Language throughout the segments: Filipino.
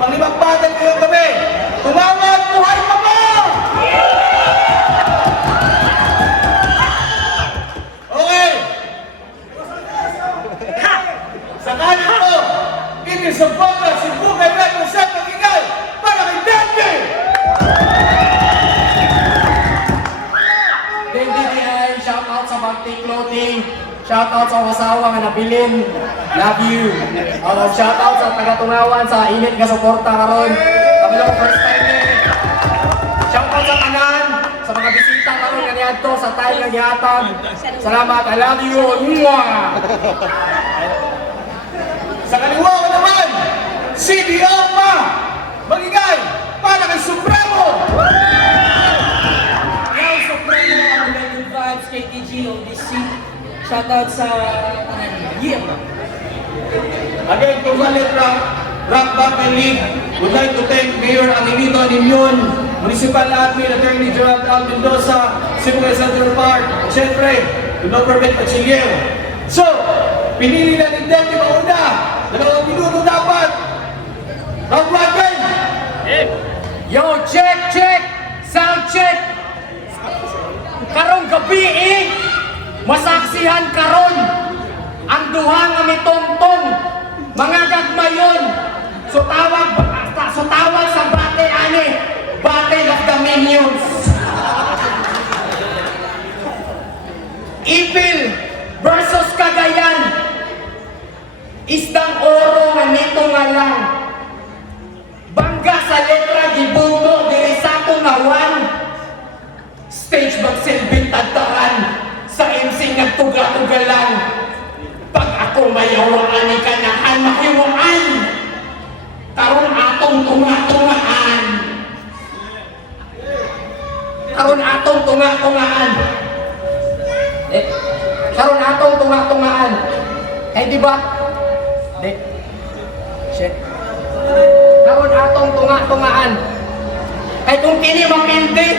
Panglimang battle ngayong gabi. Tumawag, buhay pa mo! Okay. Sa kanan mo, it is a program si Bugay represent ng ingay para kay Dendy! Dendy DI, shout out sa Bakti Clothing. Shout out sa asawa nga nabilin. Love you. Shout out sa taga-tungawan sa init nga suporta karon. Kami lang first time ni. Shout out sa tanan sa mga bisita karon nga niadto sa tayo nga gihatag. Salamat. I love you. Mwah! Sa kaliwa ko naman, si Dioma magigay para kay Supremo! Now, Supremo ang Legend Vibes, KTG, ODC. Shoutout sa Yem. Again, Kumalit Rock Battle League would like to thank Mayor Angelito Animyon, Municipal Admin Attorney Gerald Al Mendoza, Cebu Central Park, at syempre, to Norbert Pachilio. So, pinili na ni Dendy mauna. 2 minuto dapat. Round 1, game! Yo, check, check! Sound check! Karong gabi masaksihan karon ang duha nga mitongtong mga gagmayon so tawag sa battle ani Battle of the Minions. Ipil versus Cagayan. Isdang oro nga nito nga lang. Bangga sa letra gibuto diri sa akong nawan. Stage magsilbing tagtaran sa MC nagtuga-tugalan. Pag ako mayawaan ni kanahan mahiwaan, karon atong tunga-tungaan. Karon atong tunga-tungaan. Karon atong tunga-tungaan. Di ba? Shit. Karon atong tunga-tungaan. Kay kung kini mapildi,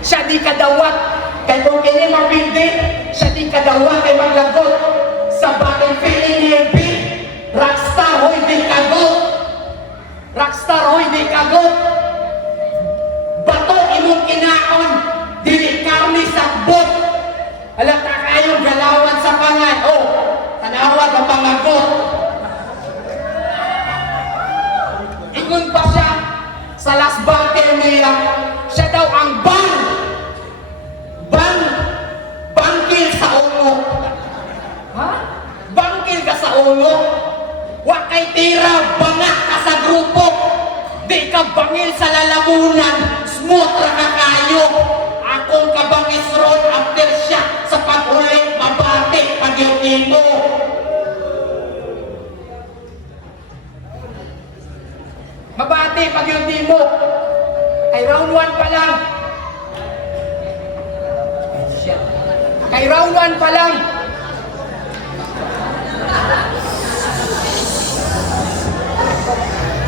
siya di kadawat. Kay kung kini mapildi, siya di kadawat kay maglagot. Sa battlefield inhibi, rockstar hoy di kagot. Rockstar hoy di kagot. Bato imong kinaon, dili karni sakbot. Halata kayong galawan sa pangay. Oh, tanawag ang pangagot. Ingon pa siya sa last battle niya, siya daw ang bangkil sa ulo. Ha? Bangkil ka sa ulo? Wa kay tira, bangat ka sa grupo. Di ka bangil sa lalamunan, smooth ra ka kayo. Akong kabangis ron after siya sa pag-ulit, mabati pag-iutin mo. Mabati pag-iutin mo. Ay round 1 pa lang. Kay round 1 pa lang.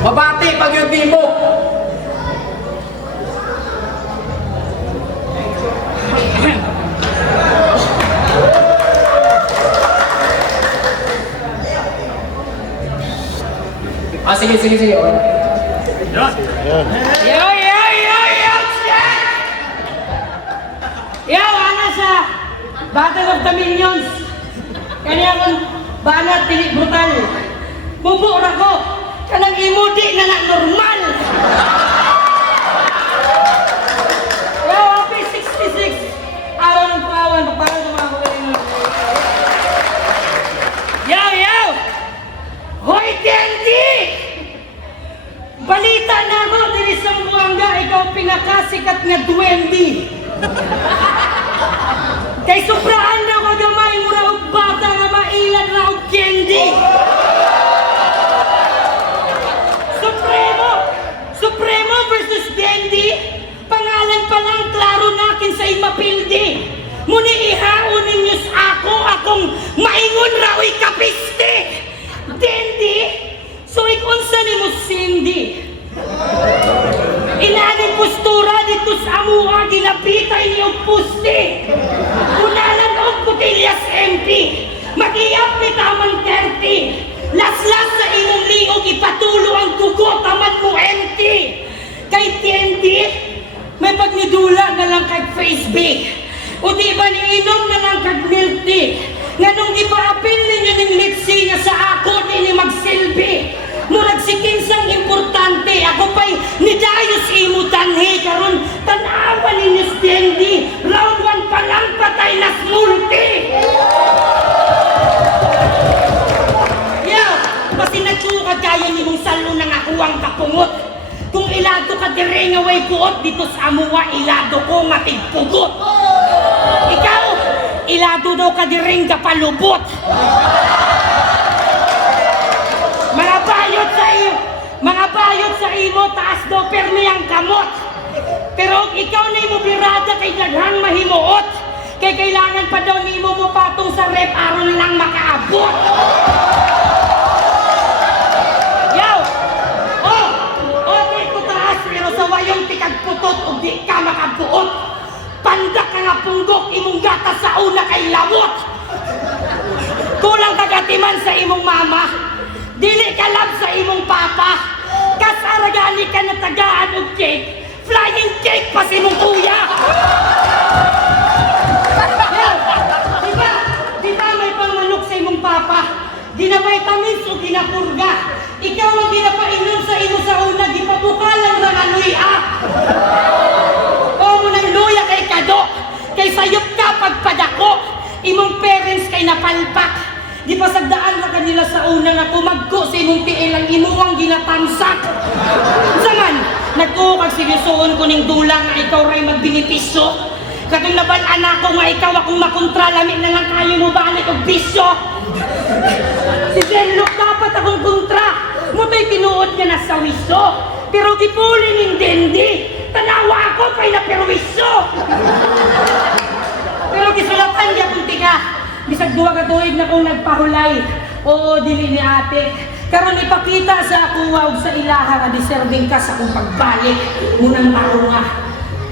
Mabati pag yung mo. Sige. Yo, ana sa Battle of the Minions. Kanya akong banat, dili brutal. Bubo ra ko. Kanang imudi na normal. Yo, happy 66. Araw ng pawan, pagparang sa mga kulit. Yo! Hoy, Dendy! Balita na ako, dili sa Buanga, ikaw pinakasikat nga duwendi. Kay sobraan na ko gamay mura og bata nga mailan na og candy. Supremo versus Dendy. Pangalan pa lang klaro nakin sa imapildi. Muni ihaon ninyo sa akong maingon raoy kapiste. ipatulo ang dugo, tamad mo empty. Kay TNT, may pagnidula na lang kay Facebook. O di ba niinom na lang kag milk tea? Nga nung ipaapil ninyo ning litsi nga sa ako ni magsilbi. Murag si kinsang importante, ako pa'y nidayos imo tanhi karon tanawa ni Miss Dendi. Round 1 pa lang patay na multi. Yaw, kasi nagsuka kaya ni mong salo ng akuang kapungot. Kung ilado ka dire nga way puot dito sa amuwa, ilado ko nga tigpugot. Ikaw, ilado daw ka dire nga palubot. Mga bayot sa imo, taas daw permi ang kamot. Pero ikaw na imo birada kay daghang mahimuot. Kay kailangan pa daw ni mo patong sa rep aron lang makaabot. Yaw! Di ko taas pero sa wayong tikagputot o di ka makabuot. Pandak ka nga punggok imong gata sa una kay lawot. Kulang kagatiman sa imong mama. Dili ka lab sa imong papa. Kasaragani ka na tagaan og cake. Flying cake pa sa imong kuya. Diba may pangmanok sa imong papa? Ginavitamins o ginapurga. Ikaw ang ginapainom sa imo sa una. Gipabukalang na kaluya. O mo ng luya kay kado. Kay sayop ka pagpadako. Imong parents kay napalpak. Di pa sagdaan na kanila sa una nga kumagko sa imong tiil ang imuwang ginatamsak. Zaman, nagkukag seryosoon ko ning dulang nga ikaw ray magbinipisyo. Katong nabalaan ako nga ikaw akong makontra, lamig na nga kayo mo balik og bisyo. Si Zenlock dapat akong kontra. Mutay tinuod niya na sa wiso. Pero gipuli ning Dendi, tanawa ako kay na perwisyo. Pero gisulatan niya kung tiga. Bisag duwa ka tuig na kong nagpahulay. Oo, dili ni ate. Karon ipakita sa ako og sa ilaha nga deserving ka sa akong pagbalik. Munang tao nga.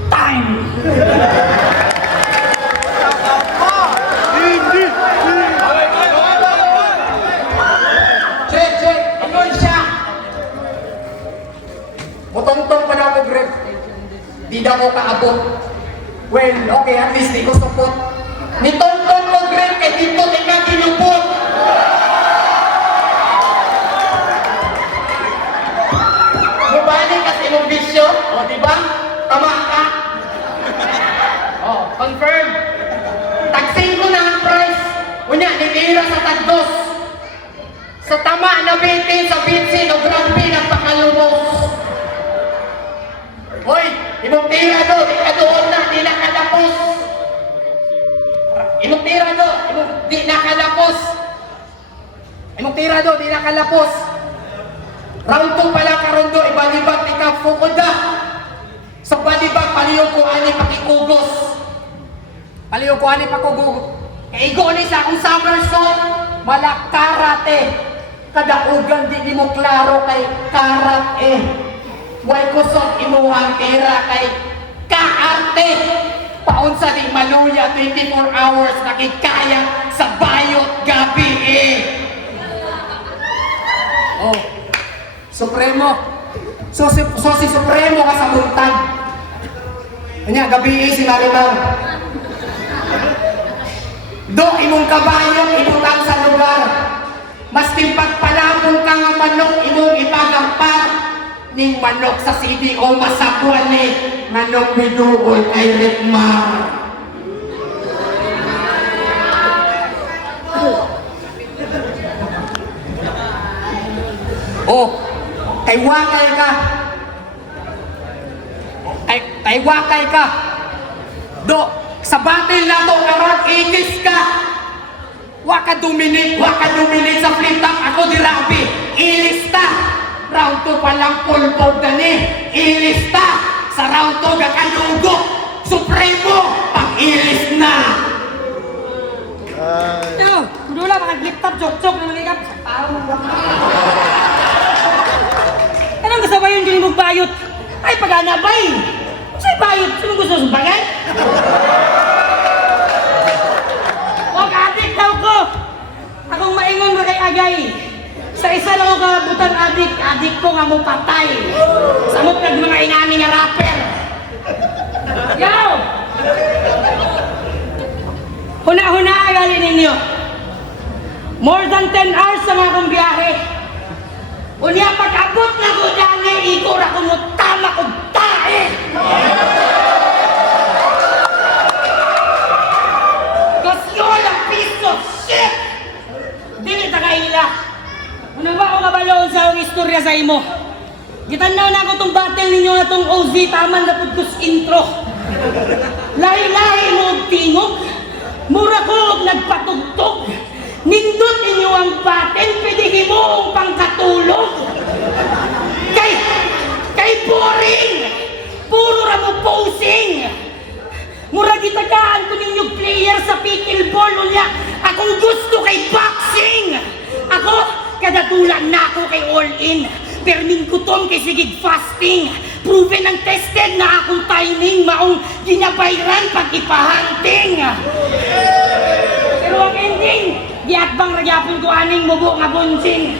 Time! Check! Ingon siya! Mutong-tong pa na ako, Greg. Di na ko kaabot. Well, okay, at least di ko support. Nitong-tong mo, Greg, kay dito di ka kinupot. Mubalik kasi mong bisyo, o diba? Tama ka. Confirm. Tagsin ko na ang price. Unya, nitira sa tagdos. Sa tama na bitin, sa bitsin, o grabe ng pakalubos. Hoy, imong tira do, di ka doon na, di na kalapos. Imong tira do, di na kalapos. Imong tira do, di na kalapos. Round 2 pala karon do, ibalibag di ka fukod da. Sa balibag, paliyog ko ani pakikugos. Paliyog ko ani pakugugos. Kaigo ni sa akong somersault, malakarate. Kadaugan di mo klaro kay karat eh. Way kusog imuhang tira kay kaarte. Paunsa di maluya 24 hours nakikaya sa bayot gabi eh. Oh, Supremo. So si Supremo ka sa buntag. Kanya gabi eh sinalitan. Do imong kabayo ibutang sa lugar. Mas pagpalabong ka nga manok imong ipagampar. Ning manok sa CDO masabwan ni manok biduol kay Ritmar. Oh, kay wakay ka. Kay wakay ka. Do, sa battle na to karon igis ka. Waka Dominic sa flip top ako di Rabi. Ilista. Round 2 pa lang pulpog na ni. Ilista. Sa round 2 gakalugo. Supremo. Pang-ilis na. Ano? Dula mga flip-top, chok-chok na maligap. Anong gusto ba yung hindi mong bayot? Ay, pag-anabay! Sa'y bayot? Sino gusto sumbagan? Huwag adik daw ko! Akong maingon mo kay Agay. Sa isa lang ako kabutan adik ko nga mo patay. Samot nag mga inani nga rapper. Yo! Huna-huna agali ninyo. More than 10 hours ang akong biyahe. Unya pag-abot na ko dami, ikor ako mo tama ko tae. Cause you're a piece of shit! Dili tagaila. Unang ba ako kabaloon sa akong istorya sa imo? Gitanaw na ako tong battle ninyo na tong OZ, taman na po intro. Lahi-lahi mo og tingog, mura ko og nagpatugtog. Nindot inyo ang battle, pwede himuong pangkatulog. Kay boring! Puro ra mo posing! Mura gitagaan ko ninyong player sa pickleball, unya akong gusto kay boxing! Ako, kadatulan na ako kay all-in. Permin kutom kay sigig fasting. Proven ang tested na akong timing, maong ginabayran pag ipahunting. Pero ang ending, giatbang ragyapon ko aning mubo nga bonsing.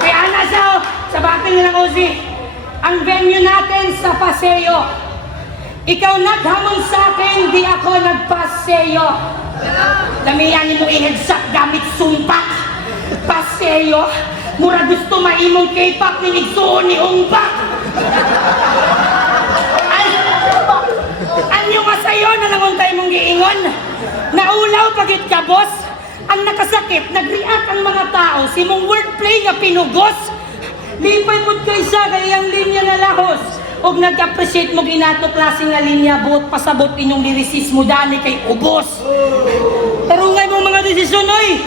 Kaya ana sa battle nilang Ozi, ang venue natin sa Paseo. Ikaw naghamon sa akin, di ako nagpaseo. Lamiyan mo i-headshot gamit sumpak. Paseo, mura gusto maimong K-pop ni nigsuon ni Umbak. Anyo nga sa'yo na nanguntay mong giingon. Naulaw pagit ka, boss. Ang nakasakit, nag-react ang mga tao. Si mong wordplay nga pinugos. Lipay mo't kay siya, kayang linya na lahos. Og nag-appreciate mo ginato klase nga linya, buot pasabot inyong lyricismo dani kay ubos. Tarungay mo mga desisyon, oy.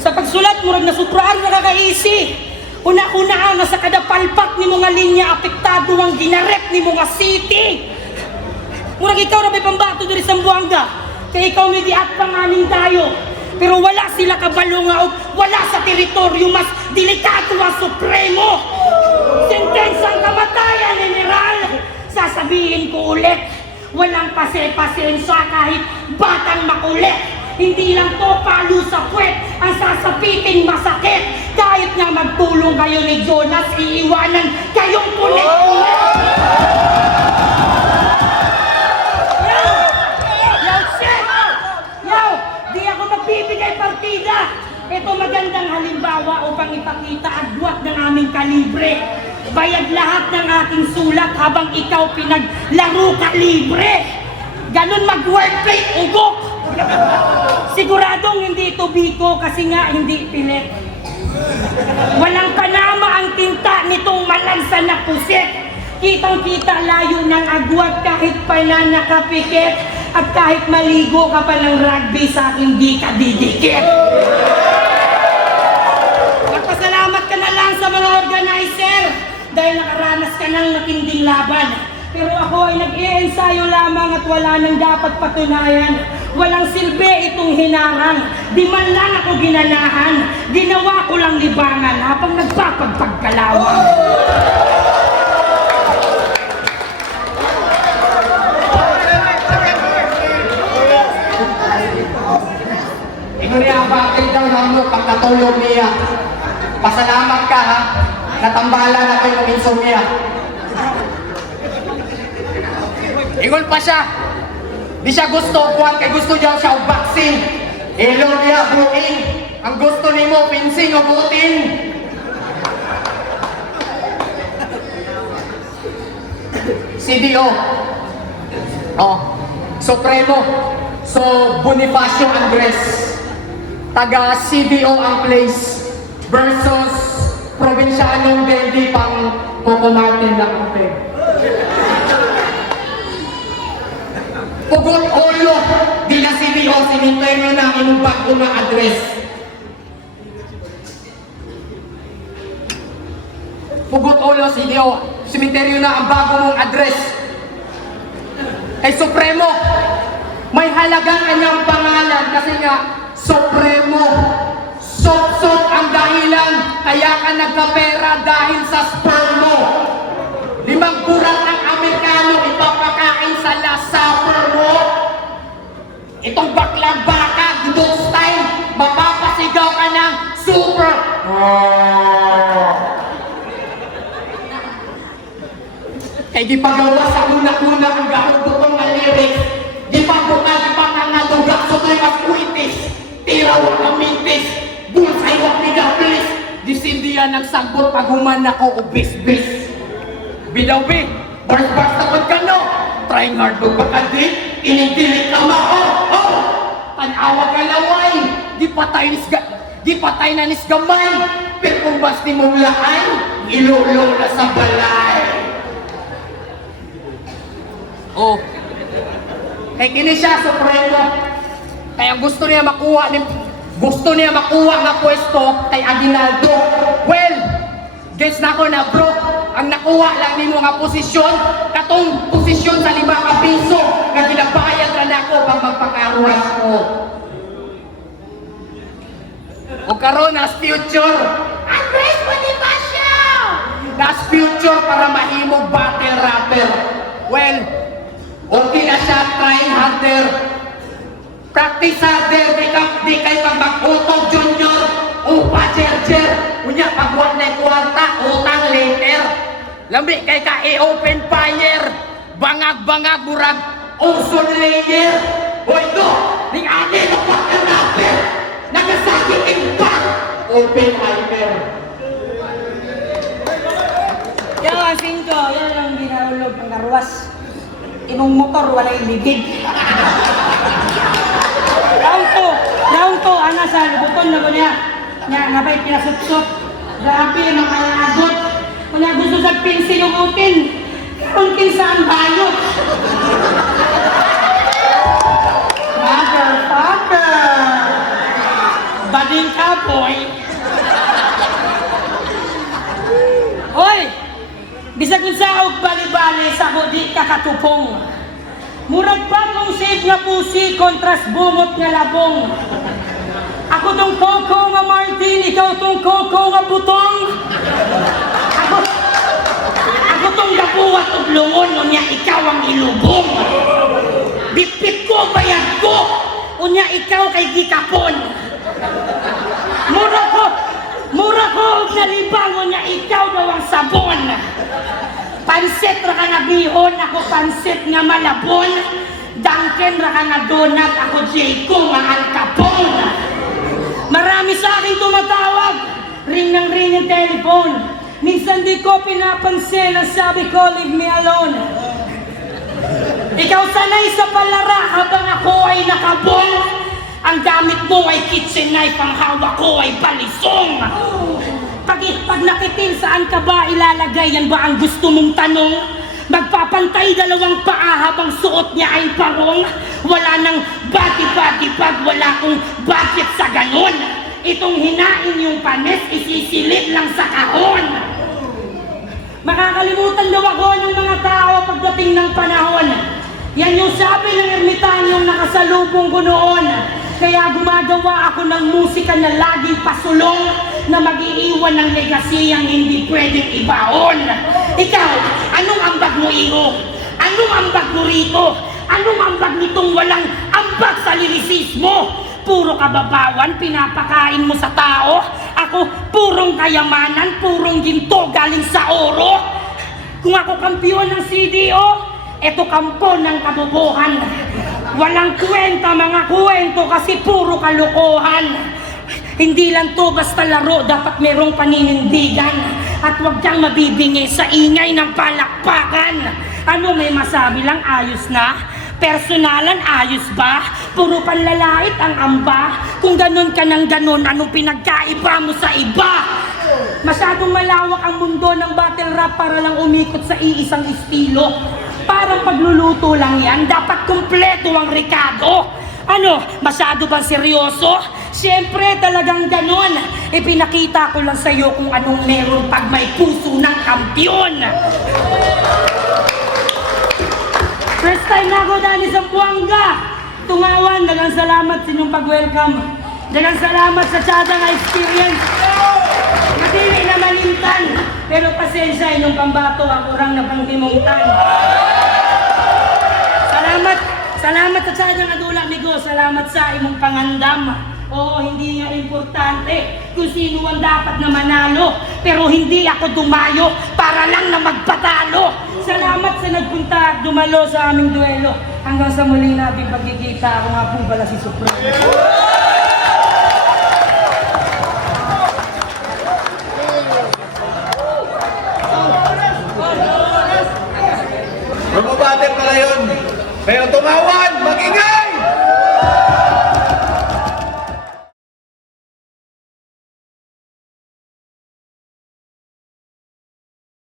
Sa pagsulat, murag na supraan nakaka-easy. Una-una nga sa kada palpak ni mga linya, apektado ang ginarep ni mga city. Murag ikaw na may pambato diri sa Buanga. Kaya ikaw may diat panganing tayo. Pero wala sila kabalo nga o wala sa teritoryo mas delikado ang supremo. Sentensang kamatayan, General. Sasabihin ko ulit, walang pase-pasensya kahit batang makulit. Hindi lang to palo sa puwet ang sasapitin masakit. Kahit nga magtulong kayo ni Jonas, iiwanan kayong punit-punit. Di ako magbibigay partida. Ito magandang halimbawa upang ipakita agwat ng aming kalibre. Bayad lahat ng ating sulat habang ikaw pinaglaro ka libre. Ganon mag-wordplay, ugok. Siguradong hindi ito biko kasi nga hindi pilit. Walang panama ang tinta nitong malansa na pusit. Kitang-kita layo ng agwat kahit pa na nakapikit. At kahit maligo ka pa ng rugby sa akin, di ka didikit. Magpasalamat ka na lang sa mga organizer dahil nakaranas ka ng matinding laban. Pero ako ay nag-iensayo lamang at wala nang dapat patunayan. Walang silbi itong hinarang. Di man lang ako ginanahan. Ginawa ko lang libangan habang nagpapagpagkalawang. Inunya ang bakit daw mo pagkatulog niya. Pasalamat ka ha. Natambala na kayo ng insomnia. Ingon pa siya. Di siya gusto kuwan kay gusto niya siya og vaccine. Hello niya buin. Ang gusto nimo pinsing o butin. CDO. Oh, Supremo. So Bonifacio Andres. Taga CDO ang place versus probinsyanong Dendi pang Coco Martin lang ang peg. Pugot ulo, di na CDO, sininteryo na imong bago na address. Pugot ulo, CDO, sininteryo na ang bago mong address. Kay Supremo, may halagang kanyang pangalan kasi nga Supremo. Sok-sok ang dahilan kaya ka nagkapera dahil sa sperm mo. 5 burak ng Amerikano ipapakain sa lasapper mo. Itong baklang baka, good style, mapapasigaw ka ng super Igipagawa sa una-una ang gahong nga lyrics. Di pa buka, di pa nangaduga, so to'y mas kuitis. Tiraw ang mintis, bunsay wak ni Gablis. Disindihan ang sagbot pag human ako o bis-bis. Bidaw-bi, bars-bars takot ka no. Trying hard mo pa ka di, inintilit ka mao. Oh! Tanawa ka laway, di patay na nis gamay. Pero kung basti mong laay, ilulo na sa balay. Oh, kay kini siya supremo. Kaya gusto niya makuha nga pwesto kay Aguinaldo. Well, guess na ko na bro, ang nakuha lang nimo nga posisyon, katong posisyon sa 5 ka piso nga ginabayad ra nako pag magpakaruwas ko. O karon as future, Andres Bonifacio! Nas future para mahimong battle rapper. Well, okay na siya, trying harder. Practice harder, di kay pag mag-utog junior. Upa, jer. Unya, pagwag na kwarta, utang later. Lambi kay ka i-open fire. Bangag-bangag, murag, ocean layer. Hoy do, ning ate na battle rapper. Nagasakit impact, open hyper. Yan ang 5, yan ang ginahulog ng karwas. Imong motor wala iligid. Round 2, ana sa lubuton na ko niya. Nga, nabay pinasutsot. Grabe, mga agot. Kung gusto sa pinsil utin, kung kinsa ang balot. Motherfucker! Bading ka, boy. Hoy! Bisag kung sa og bali-bali sa hudi kakatupong. Murag pa kong save nga pusi kontras bungot nga labong. Ako tong Coco nga Martin, ikaw tong Coco nga butong. Ako tong gabuhat og lungon, unya ikaw ang ilubong. Bipit ko, bayad ko, unya ikaw kay gikapon. Mura ko og nalibang, unya ikaw daw ang sabon. Pansit ra ka nga bihon, ako pansit nga malabon. Dunkin ra ka nga donut, ako Jayco nga Al Capone. Marami sa akin tumatawag, ring ng ring yung telephone. Minsan di ko pinapansin, ang sabi ko, leave me alone. Ikaw sanay sa palara habang ako ay nakabon. Ang gamit mo ay kitchen knife, ang hawak ko ay balisong. Pag nakitin, saan ka ba ilalagay? Yan ba ang gusto mong tanong? Magpapantay 2 paa habang suot niya ay parong. Wala nang bati-bati pag wala kong budget sa ganon. Itong hinain yung panis, isisilip lang sa kahon. Makakalimutan daw ako ng mga tao pagdating ng panahon. Yan yung sabi ng ermitanyong nakasalubong ko noon. Kaya gumagawa ako ng musika na laging pasulong, na mag-iiwan ng legacy ang hindi pwedeng ibaon. Ikaw, anong ambag mo, Iho? Anong ambag mo rito? Anong ambag nitong walang ambag sa lirisismo? Puro kababawan, pinapakain mo sa tao. Ako, purong kayamanan, purong ginto galing sa oro. Kung ako kampiyon ng CDO, eto kampo ng kabubuhan. Walang kwenta mga kwento kasi puro kalokohan. Hindi lang to basta laro, dapat merong paninindigan. At huwag kang mabibingi sa ingay ng palakpakan. Ano, may masabi lang ayos na? Personalan ayos ba? Puro panlalait ang amba. Kung ganun ka ng ganun, anong pinagkaiba mo sa iba? Masyadong malawak ang mundo ng battle rap para lang umikot sa iisang estilo. Parang pagluluto lang yan, dapat kumpleto ang rekado. Ano, masyado bang seryoso? Siyempre talagang ganon. Ipinakita ko lang sa'yo kung anong meron pag may puso ng kampyon. First time na ako dali sa Buanga. Tungawan, dagang salamat sa inyong pag-welcome. Dagang salamat sa tiyadang experience. Madili na malintan, pero pasensya inyong pambato, ako rang napanghimuntan. Salamat sa tiyadang adula, amigo. Salamat sa imong pangandam. Oo, hindi nga importante kung sino ang dapat na manalo. Pero hindi ako dumayo para lang na magpatalo. Salamat sa nagpunta at dumalo sa aming duelo. Hanggang sa muling nating pagkikita, ako nga po pala si Supremo. Rumabate pala yun. Pero tumawan! Mag-ingay!